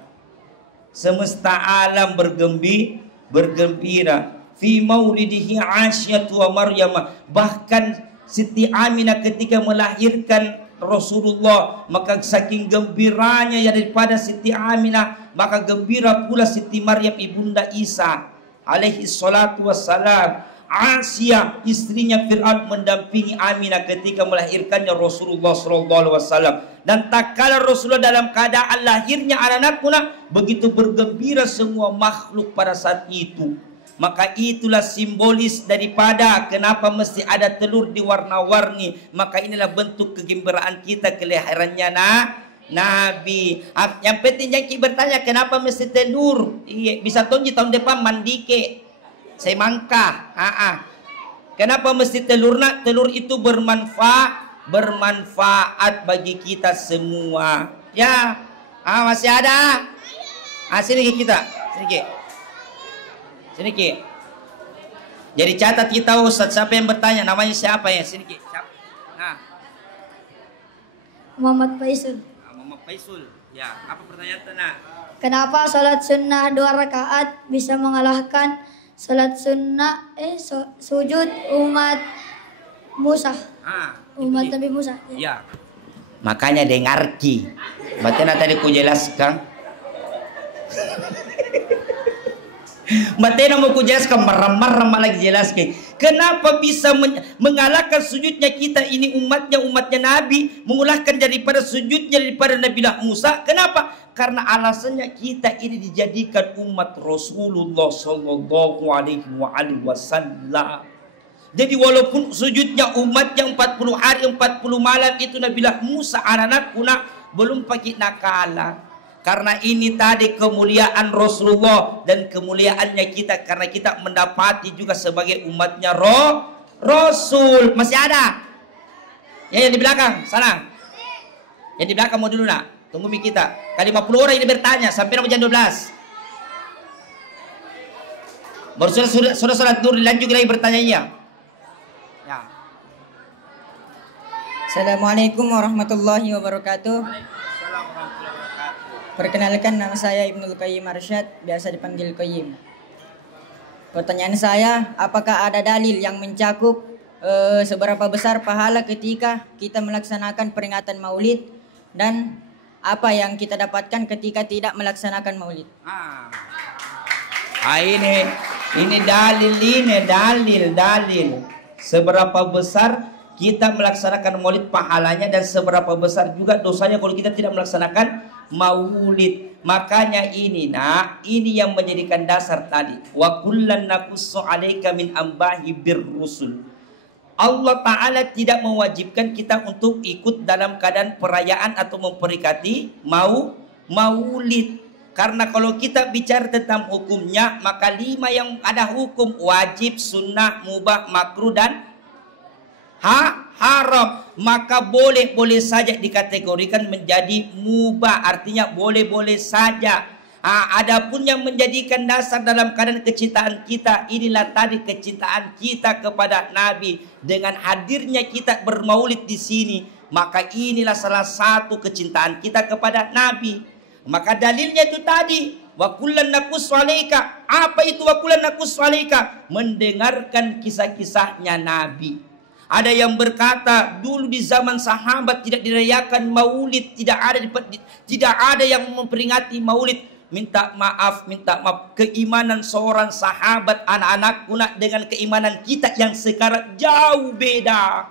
Semesta alam bergembira. Fi maulidihi Aisyatu wa Maryam. Bahkan Siti Aminah ketika melahirkan Rasulullah, maka saking gembiranya ya daripada Siti Aminah, maka gembira pula Siti Maryam ibunda Isa alaihi salatu wassalam. Asia istrinya Fir'aun mendampingi Aminah ketika melahirkannya Rasulullah sallallahu alaihi wasallam. Dan tak kala Rasulullah dalam keadaan lahirnya anak-anakku begitu bergembira semua makhluk pada saat itu. Maka itulah simbolis daripada kenapa mesti ada telur di warna-warni. Maka inilah bentuk kegembiraan kita kelahirannya Nabi. Yang penting jangan bertanya kenapa mesti telur. Iya, bisa tonji tahun depan mandike. Saya mangkah. Kenapa mesti telur nak? Telur itu bermanfaat bagi kita semua. Ya, Masih ada? Sini Ki kita. Sini Ki. Sini Ki. Jadi catat kita Ustaz, siapa yang bertanya, namanya siapa ya? Sini Ki. Siapa? Nah. Muhammad Faisul. Muhammad Faisul. Ya, apa pertanyaan Nak? Kenapa salat sunnah 2 rakaat bisa mengalahkan salat sunnah sujud umat Musa? Umat Nabi Musa. Ya. Makanya dengar Ki. Batena tadi ku jelaskan. Batena mau ku jelaskan, merem-merem lagi jelaskan. Kenapa bisa mengalahkan sujudnya kita ini umatnya Nabi, mengalahkan daripada sujudnya daripada Nabi Musa? Kenapa? Karena alasannya kita ini dijadikan umat Rasulullah Sallallahu Alaihi Wasallam. Jadi walaupun sujudnya umatnya 40 hari 40 malam itu Nabi Musa anak-anak kuna belum pakai nakala. Karena ini tadi kemuliaan Rasulullah dan kemuliaannya kita, karena kita mendapati juga sebagai umatnya Rasul. Masih ada? Ya, yang di belakang sana. Yang di belakang mau dulu Nak. Tunggu mi kita. Kali 50 orang ini bertanya sampai jam 12. Baru sudah sholat dulu, lanjut lagi bertanya. Ya. Assalamualaikum warahmatullahi wabarakatuh. Perkenalkan, nama saya Ibnul Qayyim Arsyad, biasa dipanggil Qayyim. Pertanyaan saya, apakah ada dalil yang mencakup seberapa besar pahala ketika kita melaksanakan peringatan Maulid, dan apa yang kita dapatkan ketika tidak melaksanakan Maulid? Ini dalil. Seberapa besar kita melaksanakan Maulid pahalanya, dan seberapa besar juga dosanya kalau kita tidak melaksanakan Maulid. Makanya ini Nak, ini yang menjadikan dasar tadi. Wa kullan naqussu 'alaika min ambahi birrusul. Allah Ta'ala tidak mewajibkan kita untuk ikut dalam keadaan perayaan atau memperingati Maulid. Karena kalau kita bicara tentang hukumnya, maka 5 yang ada hukum: wajib, sunnah, mubah, makruh, dan haram. Maka boleh saja dikategorikan menjadi mubah, artinya boleh saja. Adapun yang menjadikan dasar dalam keadaan kecintaan kita, inilah tadi kecintaan kita kepada Nabi dengan hadirnya kita bermaulid di sini. Maka inilah salah satu kecintaan kita kepada Nabi. Maka dalilnya itu tadi, wa kullan naqussu 'alaika. Apa itu wa kullan naqussu 'alaika? Mendengarkan kisah-kisahnya Nabi. Ada yang berkata dulu di zaman sahabat tidak dirayakan Maulid, tidak ada yang memperingati Maulid. Minta maaf. Keimanan seorang sahabat anak-anakku dengan keimanan kita yang sekarang jauh beda.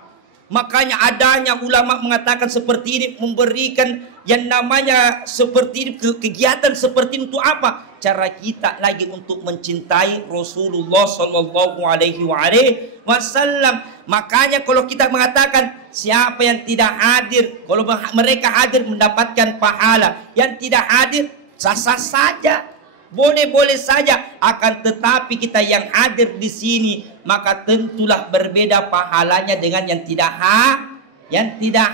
Makanya adanya ulama mengatakan seperti ini, memberikan yang namanya seperti ini, kegiatan seperti ini untuk apa? Cara kita lagi untuk mencintai Rasulullah Sallallahu Alaihi Wasallam. Makanya kalau kita mengatakan siapa yang tidak hadir, kalau mereka hadir mendapatkan pahala, yang tidak hadir sah-sah saja, boleh saja. Akan tetapi kita yang hadir di sini, maka tentulah berbeda pahalanya dengan yang tidak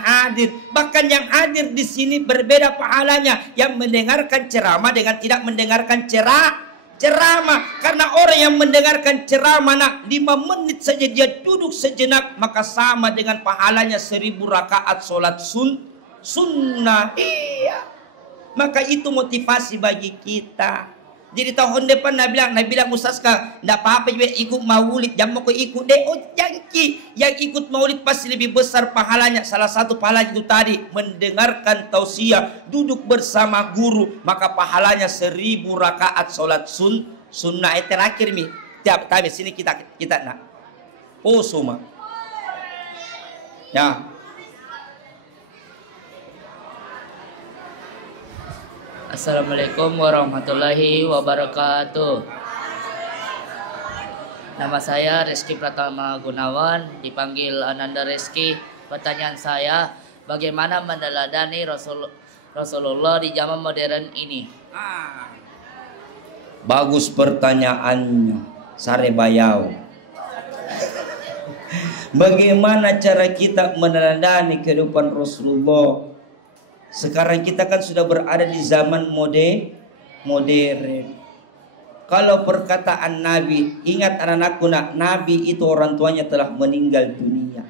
hadir. Bahkan yang hadir di sini berbeda pahalanya, yang mendengarkan ceramah dengan tidak mendengarkan ceramah. Karena orang yang mendengarkan ceramah 5 menit saja dia duduk sejenak, maka sama dengan pahalanya 1000 rakaat sholat sunnah. Iya. Maka itu motivasi bagi kita. Jadi tahun depan Nabi bilang Ustaz enggak apa-apa juga ikut Maulid, jangan mau ikut deh. Oh yang ikut Maulid pasti lebih besar pahalanya. Salah satu pahalanya itu tadi mendengarkan tausiah, duduk bersama guru, maka pahalanya 1000 rakaat sholat sunnah. Terakhir mi tiap tahun sini kita nak. Oh semua. Ya. Assalamualaikum warahmatullahi wabarakatuh. Nama saya Rizky Pratama Gunawan, dipanggil Ananda Rizky. Pertanyaan saya, bagaimana meneladani Rasulullah di zaman modern ini? Bagus pertanyaannya, Sare Bayau. Bagaimana cara kita meneladani kehidupan Rasulullah? Sekarang kita kan sudah berada di zaman modern. Kalau perkataan Nabi, ingat anak-anakku nak, Nabi itu orang tuanya telah meninggal dunia.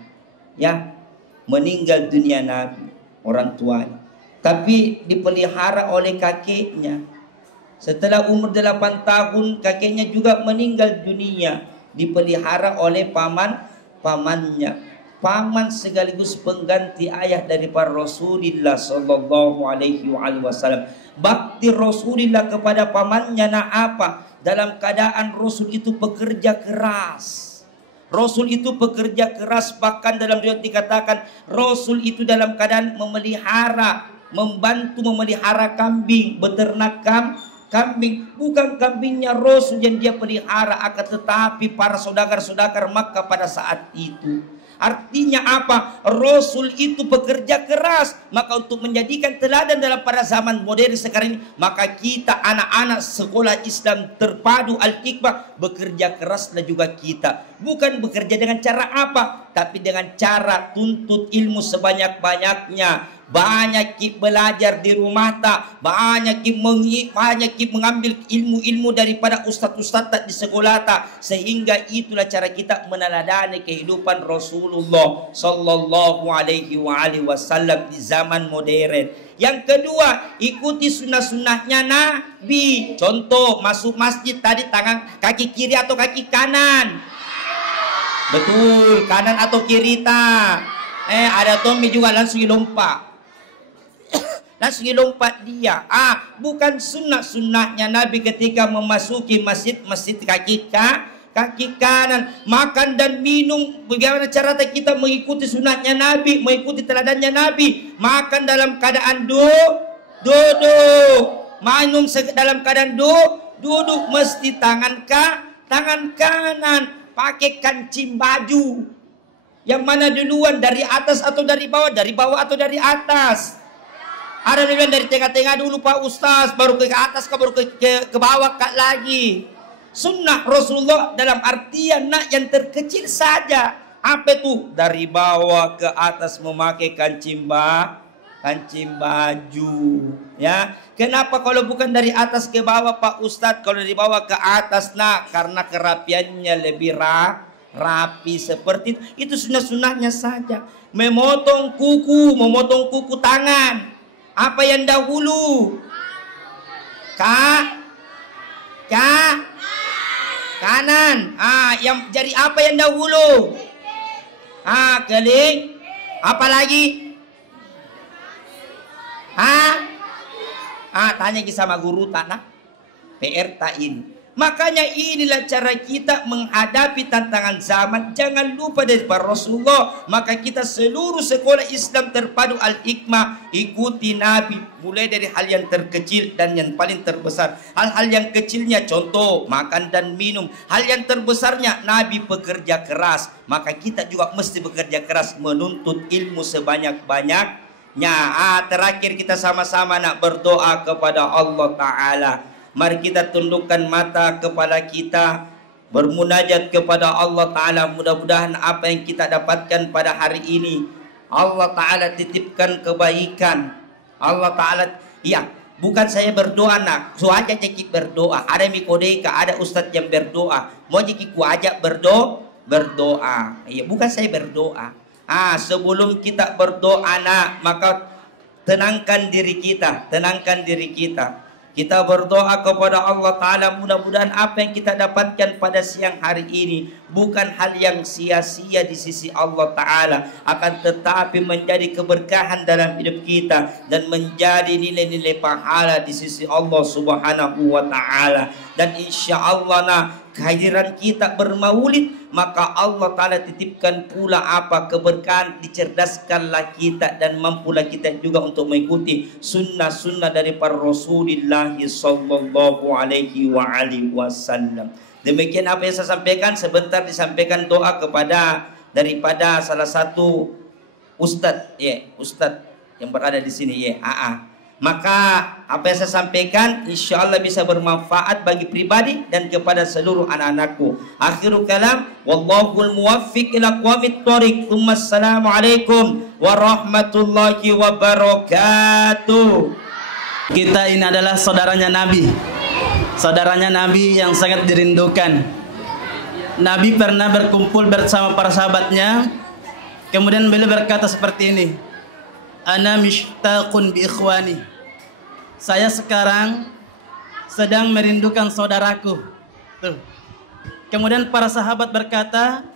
Ya, meninggal dunia Nabi, orang tuanya. Tapi dipelihara oleh kakeknya. Setelah umur 8 tahun, kakeknya juga meninggal dunia. Dipelihara oleh pamannya. Paman sekaligus pengganti ayah daripada Rasulullah sallallahu alaihi wasallam. Bakti Rasulullah kepada pamannya nak apa? Dalam keadaan Rasul itu bekerja keras. Rasul itu bekerja keras, bahkan dalam riwayat dikatakan Rasul itu dalam keadaan membantu memelihara kambing, beternak kambing. Bukan kambingnya Rasul yang dia pelihara, akan tetapi para saudagar-saudagar Makkah pada saat itu. Artinya apa? Rasul itu bekerja keras. Maka untuk menjadikan teladan dalam pada zaman modern sekarang ini, maka kita anak-anak sekolah Islam terpadu Al-Hikmah bekerja keraslah juga kita. Bukan bekerja dengan cara apa, tapi dengan cara tuntut ilmu sebanyak-banyaknya. Banyak belajar di rumah tak, banyak mengambil ilmu-ilmu daripada ustaz-ustaz di sekolah tak, sehingga itulah cara kita meneladani kehidupan Rasulullah sallallahu alaihi wasallam di zaman modern. Yang kedua, ikuti sunnah-sunnahnya Nabi. Contoh, masuk masjid tadi tangan kaki kiri atau kaki kanan? Betul, kanan atau kiri tak? Ada Tommy juga langsung lompat. Langsung lompat dia. Bukan sunnahnya Nabi ketika memasuki masjid kaki kanan, makan dan minum. Bagaimana cara kita mengikuti sunnahnya Nabi, mengikuti teladannya Nabi? Makan dalam keadaan duduk, minum dalam keadaan duduk, mesti tangan kanan, pakai kancing baju. Yang mana duluan, dari atas atau dari bawah? Dari bawah atau dari atas? Ada yang bilang dari tengah-tengah dulu Pak Ustaz, baru ke atas, baru ke bawah lagi. Sunnah Rasulullah dalam artian yang terkecil saja. Apa itu? Dari bawah ke atas memakai kancing baju. Ya, kenapa kalau bukan dari atas ke bawah Pak Ustaz? Kalau dari bawah ke atas karena kerapiannya lebih rapi seperti itu. Itu sunnah-sunnahnya saja. Memotong kuku tangan. Apa yang dahulu? Kanan. Yang jari apa yang dahulu? Keling. Apa lagi? Tanya sama guru tak PR tak ini. Makanya inilah cara kita menghadapi tantangan zaman. Jangan lupa daripada Rasulullah. Maka kita seluruh sekolah Islam terpadu Al-Hikmah ikuti Nabi. Mulai dari hal yang terkecil dan yang paling terbesar. Hal-hal yang kecilnya contoh makan dan minum. Hal yang terbesarnya Nabi bekerja keras. Maka kita juga mesti bekerja keras menuntut ilmu sebanyak-banyaknya. Terakhir kita sama-sama nak berdoa kepada Allah Ta'ala. Mari kita tundukkan mata kepala kita, bermunajat kepada Allah Ta'ala. Mudah-mudahan apa yang kita dapatkan pada hari ini, Allah Ta'ala titipkan kebaikan. Allah Ta'ala, bukan saya berdoa nak, so aja cekik berdoa. Ada mikodeka, ada ustadz yang berdoa. Mau cekik ku ajak berdoa. Bukan saya berdoa. Sebelum kita berdoa nak, maka tenangkan diri kita. Kita berdoa kepada Allah Ta'ala, mudah-mudahan apa yang kita dapatkan pada siang hari ini bukan hal yang sia-sia di sisi Allah Ta'ala, akan tetapi menjadi keberkahan dalam hidup kita dan menjadi nilai-nilai pahala di sisi Allah Subhanahu wa Ta'ala. Dan insya Allah kehadiran kita bermaulid, maka Allah Ta'ala titipkan pula keberkahan, dicerdaskanlah kita dan mampulah kita juga untuk mengikuti sunnah-sunnah daripada Rasulullah sallallahu alaihi wasallam. Demikian apa yang saya sampaikan. Sebentar disampaikan doa daripada salah satu ustadz yang berada di sini Maka apa yang saya sampaikan insya Allah bisa bermanfaat bagi pribadi dan kepada seluruh anak-anakku. Akhirul kalam, wallahul muwaffiq ila aqwamit thoriq. Assalamualaikum warahmatullahi wabarakatuh. Kita ini adalah saudaranya Nabi. Saudaranya Nabi yang sangat dirindukan. Nabi pernah berkumpul bersama para sahabatnya. Kemudian beliau berkata seperti ini. Ana mishtaqun bi ikhwani. Saya sekarang sedang merindukan saudaraku. Tuh. Kemudian para sahabat berkata,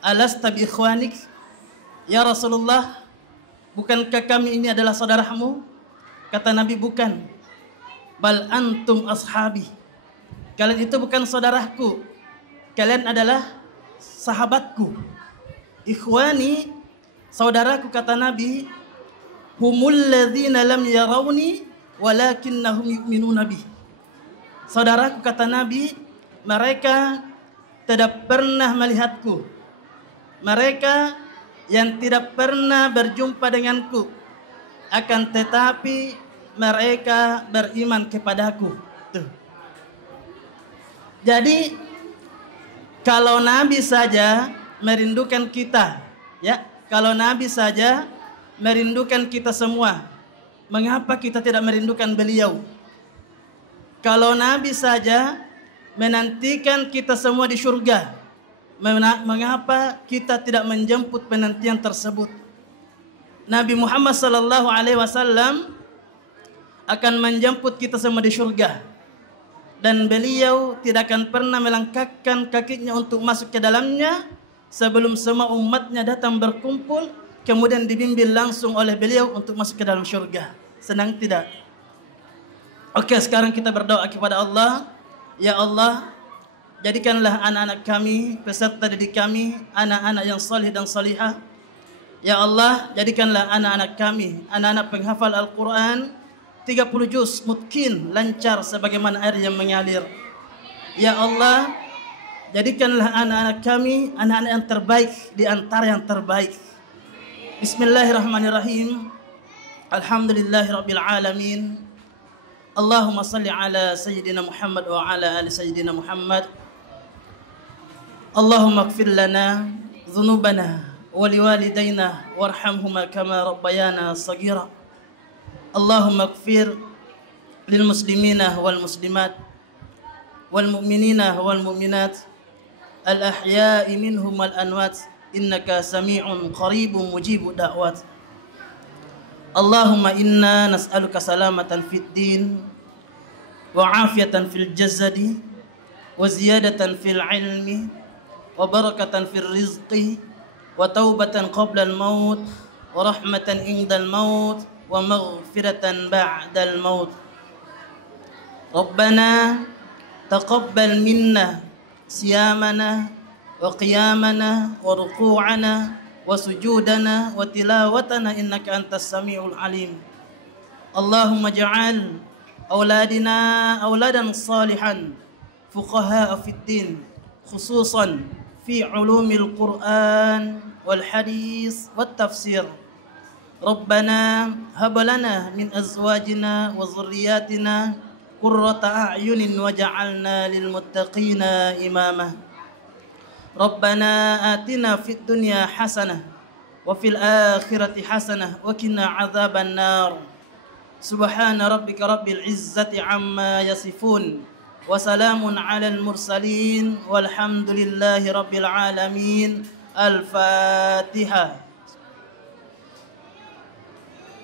alasta bi ikhwanik? Ya Rasulullah, bukankah kami ini adalah saudaramu? Kata Nabi, bukan. Bal antum ashabi. Kalian itu bukan saudaraku. Kalian adalah sahabatku. Ikhwani, saudaraku, kata Nabi, humul ladzina lam yarawni walakinnahum yu'minuna bi. Saudaraku, kata Nabi, mereka tidak pernah melihatku. Mereka yang tidak pernah berjumpa denganku, akan tetapi mereka beriman kepadaku. Tuh. Jadi kalau Nabi saja merindukan kita, ya, kalau Nabi saja merindukan kita semua, mengapa kita tidak merindukan beliau? Kalau Nabi saja menantikan kita semua di surga, mengapa kita tidak menjemput penantian tersebut? Nabi Muhammad sallallahu alaihi wasallam akan menjemput kita semua di surga, dan beliau tidak akan pernah melangkahkan kakinya untuk masuk ke dalamnya sebelum semua umatnya datang berkumpul, kemudian dibimbing langsung oleh beliau untuk masuk ke dalam surga. Senang tidak? Oke, sekarang kita berdoa kepada Allah. Ya Allah, jadikanlah anak-anak kami, peserta didik kami, anak-anak yang salih dan salihah. Ya Allah, jadikanlah anak-anak kami, anak-anak penghafal Al-Quran 30 juz, mungkin lancar sebagaimana air yang mengalir. Ya Allah, jadikanlah anak-anak kami anak-anak yang terbaik di antara yang terbaik. Bismillahirrahmanirrahim. Alhamdulillahirabbil alamin. Allahumma salli ala sayyidina Muhammad wa ala ali sayyidina Muhammad. Allahumma ighfir lana dhunubana wa liwalidayna warhamhuma kama rabbayana shaghira. Allahumma ighfir lil muslimina wal muslimat wal mu'minina wal mu'minat al ahya'i minhum wal anwat innaka sami'un qaribun mujibud da'wat. Allahumma inna nas'aluka salamatan fid din wa afiyatan fil jasadi wa ziyadatan fil ilmi wa barakatan fil rizqi wa taubatan qabla al maut wa rahmatan indal maut wa maghfiratan ba'dal maut. Rabbana taqabbal minna siyamana wa qiyamana wa ruku'ana wa sujudana wa tilawatana innaka antas sami'ul alim. Allahumma ja'al auladina auladan salihan fuqaha fid din khususan fi ulumil Quran wal hadis wat tafsir. Rabbana hab lana min azwajina wa dhurriyyatina qurrata a'yunin waj'alna lil muttaqina imama. Rabbana atina fid dunya hasanah wa fil akhirati hasanah wa qina adzaban nar. Subhana rabbika rabbil izzati amma yasifun wa salamun alal mursalin walhamdulillahi rabbil alamin. Al-Fatihah.